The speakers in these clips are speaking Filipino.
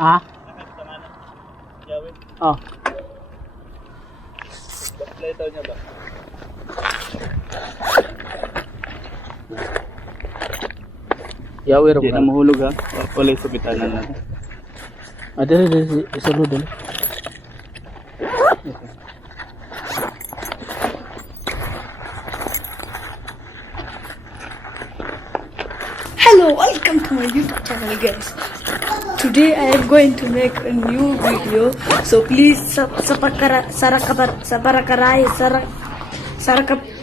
Ah? Oh. Kompleto niya ba? Yawir Hindi na mahulog ha. Wala yung subitanan natin. Dali, isa lo dali. Hello, welcome to my YouTube channel, guys. Today I am going to make a new video, so please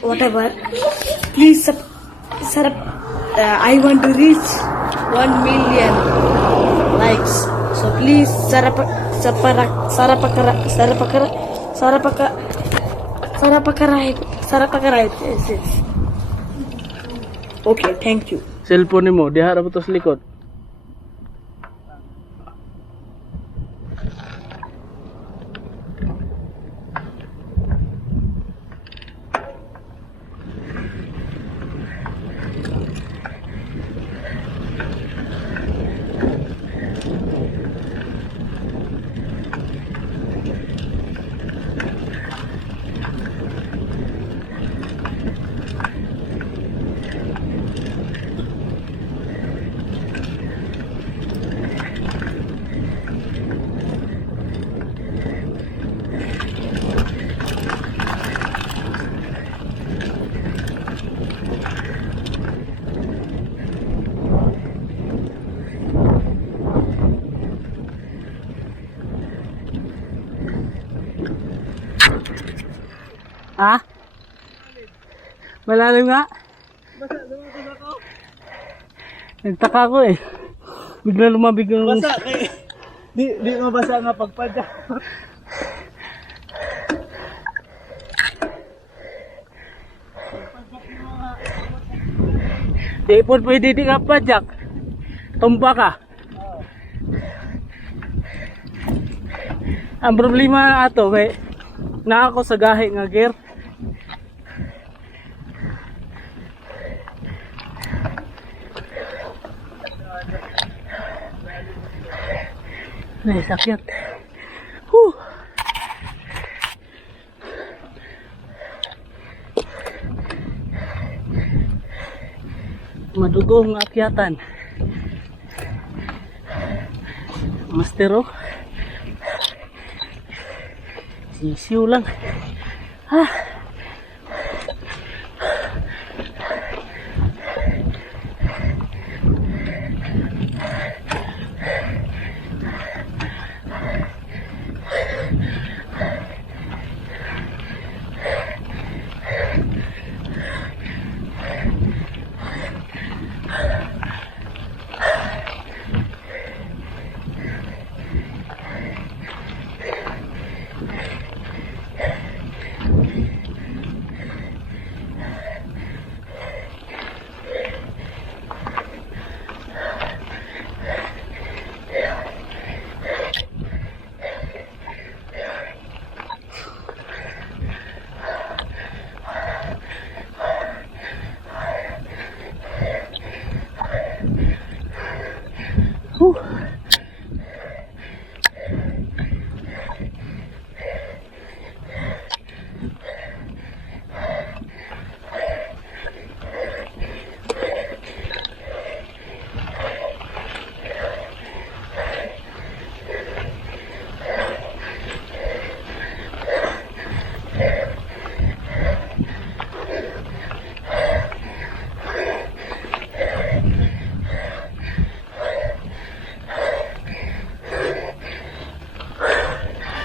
whatever. Please I want to reach 1 million likes. So please Okay, thank you. Cellphone mo, diharap to sa likod. Ah? Malalim nga. Basa, lumabas ako. Nagtaka ko eh. Bigla lumabig yung... Basa, kay... Di mabasa nga pagpadya. Di po pwede di ka pa, Jack. Tumba ka. Ang problema ato kay na ako sa gahi nga gear. Ay, sakit. Madugong akyatan. Master oh. Sisiw lang.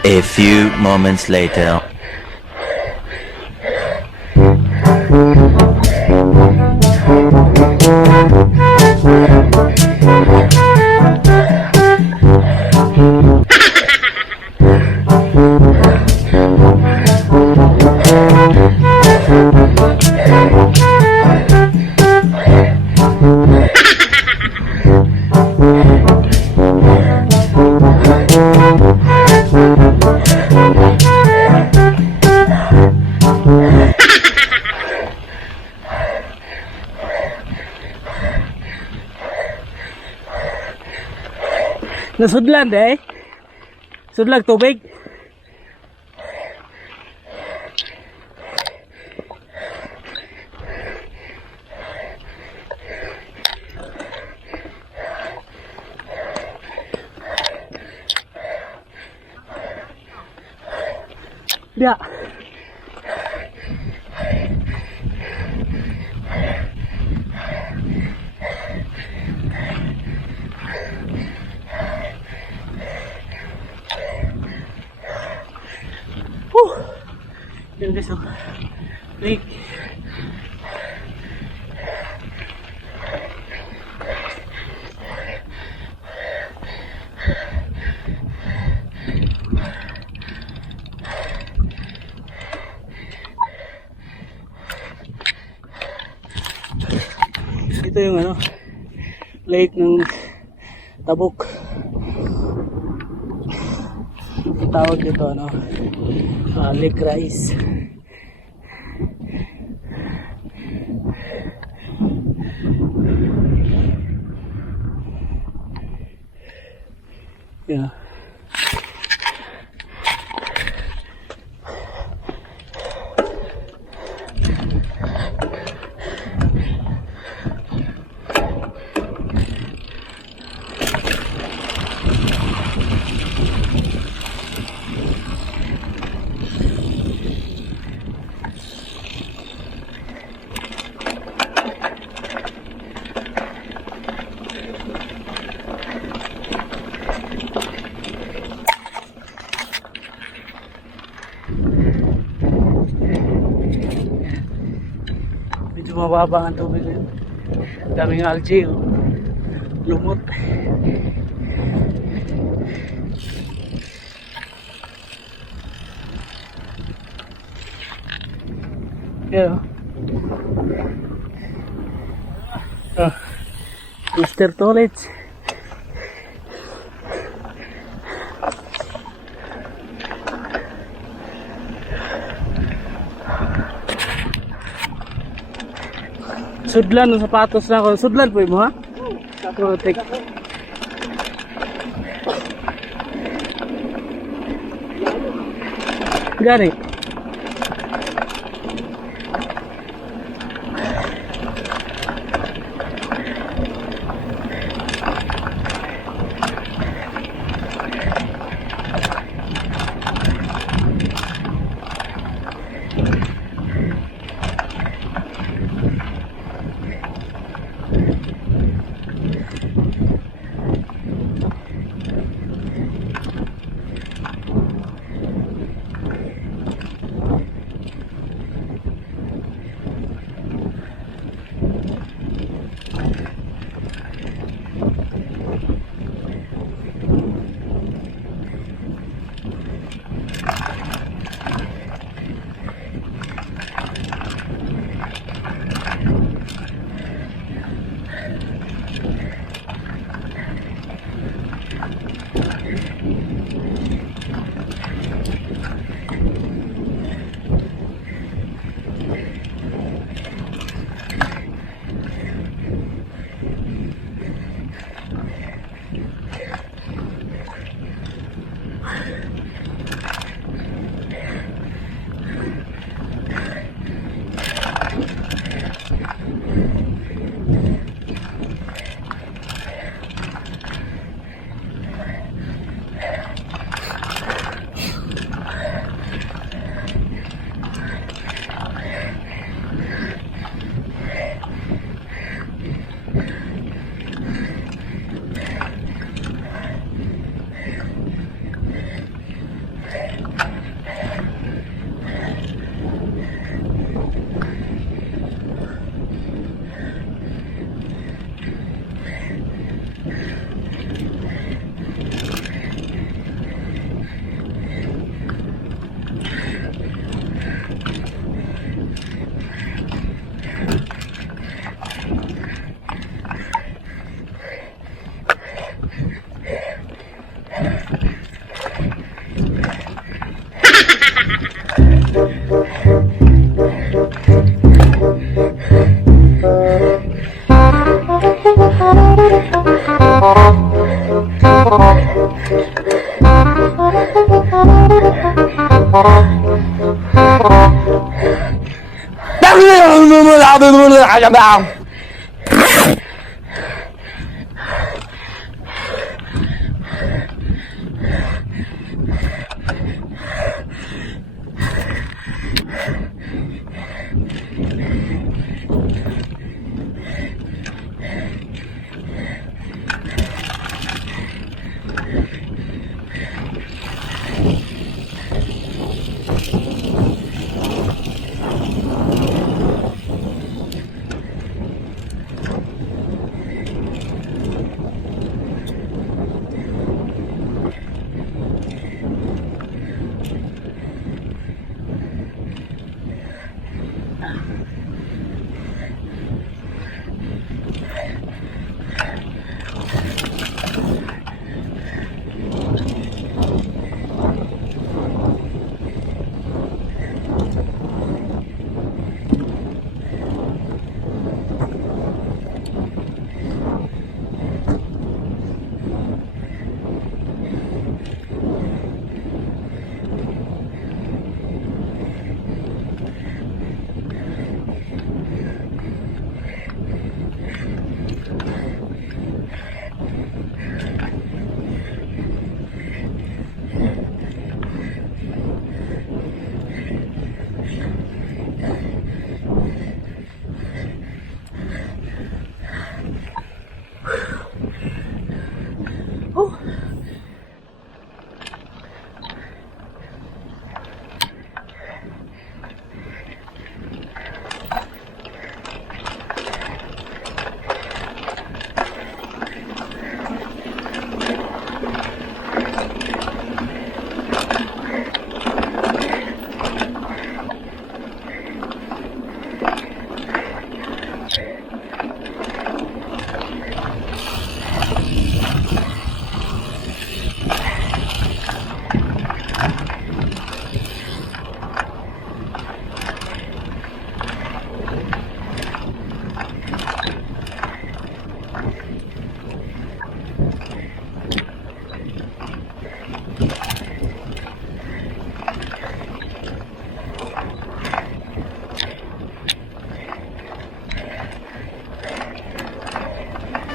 A few moments later. Nasudlan eh. Sudlag tubig. Ya. Yan guys, oh. Lake. Ito yung ano, lake ng Tabuk. Ang tawag dito ano, Lake Raes. Yeah. Medyo mababa ang tubig ngayon. Daming algae, oh. Lumot. Yeah. Mr. Toilets. Sudlan ng sapatos na ako. Sudlan po mo ha? Protect. Gani.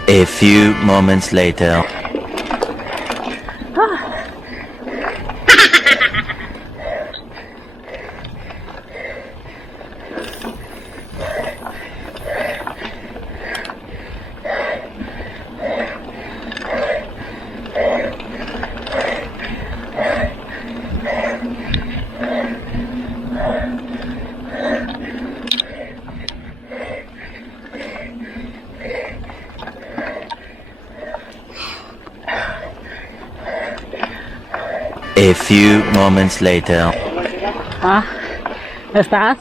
A few moments later. A few moments later. Ha? Nasa taas?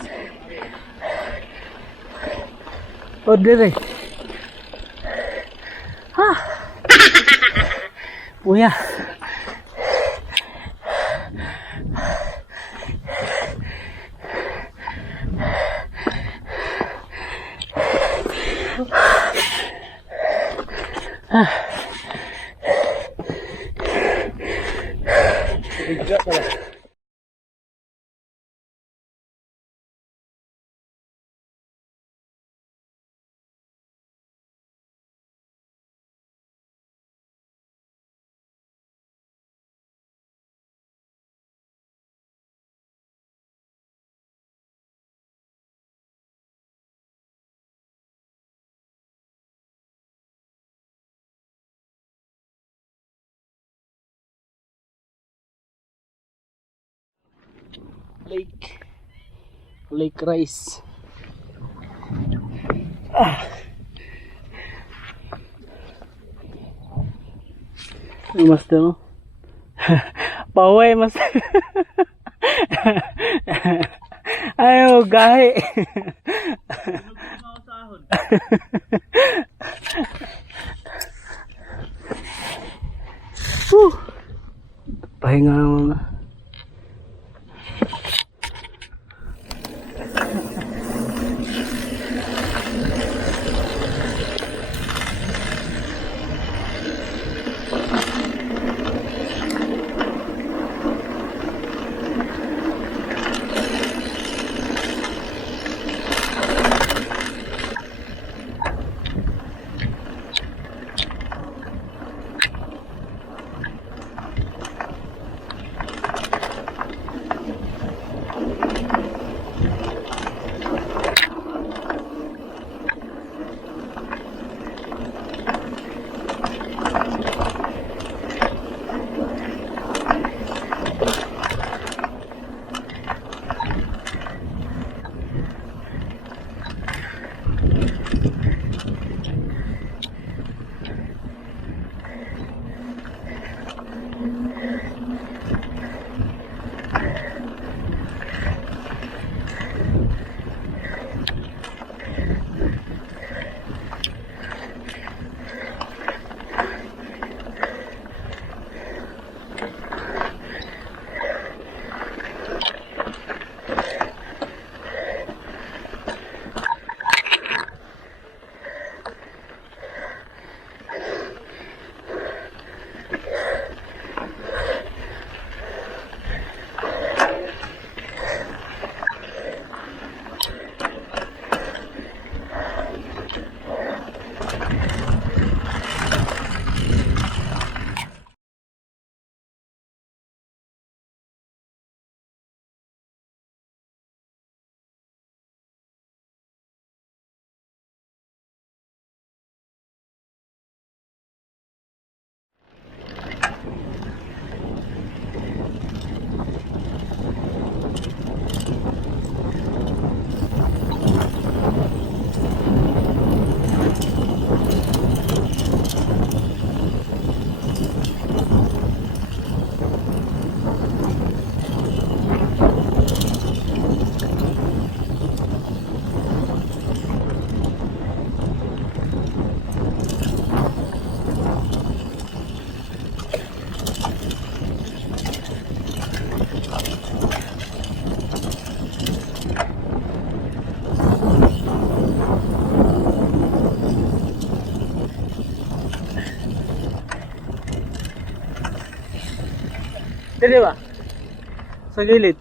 O dire. Ha? Uya. Lake Raes. Mas daw. Paway mas. Ayo gahe. Pahinga muna. Dili ba? Sa gilid.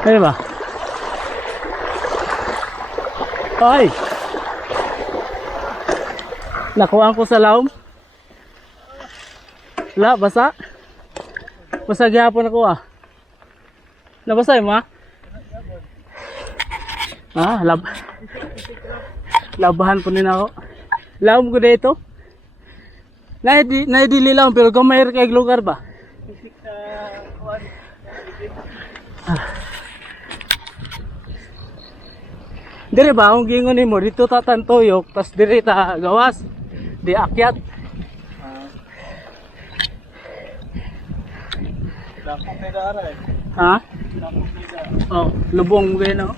Dili ba? Ay! Nakuha ko sa laom. Wala, basa. Basa gihapon ako ah. Nabasa mo ah? Ah, labahan po nila ako. Laom ko dito. Naidili laom pero gamay kay lugar ba? Dire ba ang gingon nimo dito ta tantuyok tas dire ta gawas. Di akyat. Lapok na dara eh. Ha? Lapok na dara. Oh, lubong mo no.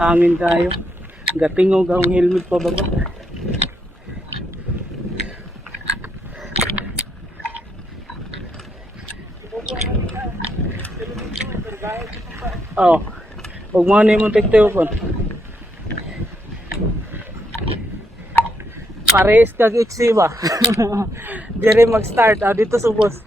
Hangin tayo. Gatingog ang helmet pa baba. Oh. Huwag mo na yung tiktiwapon. Pares kag iksi ba? Dire mag-start. Ah, dito subos.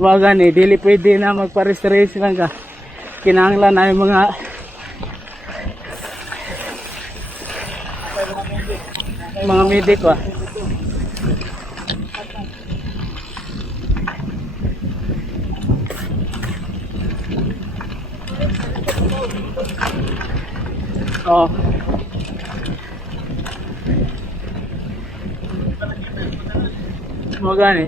Waga ni, dili pwede na magpares-res lang ka. Kinahanglan na yung mga medic ba? Oh. Mo gani.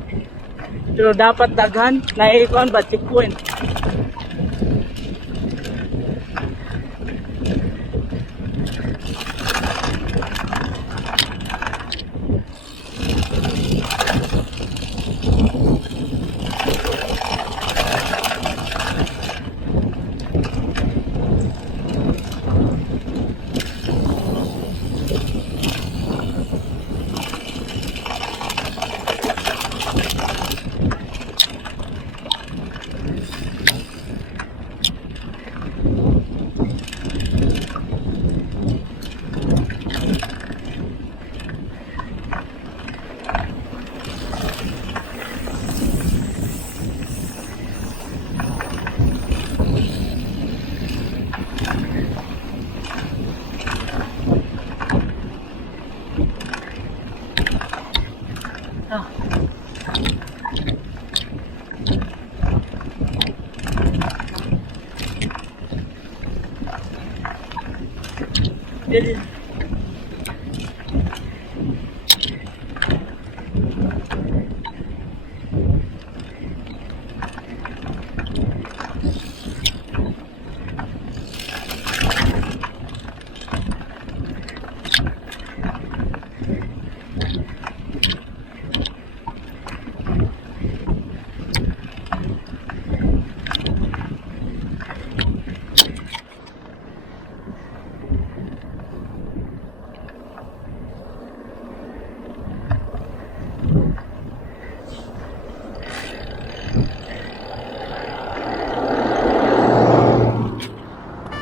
Pero dapat daghan na ikuan ba checkpoint.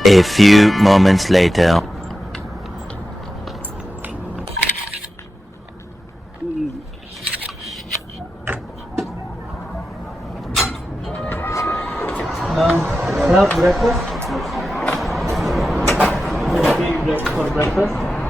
A few moments later. Breakfast? For breakfast?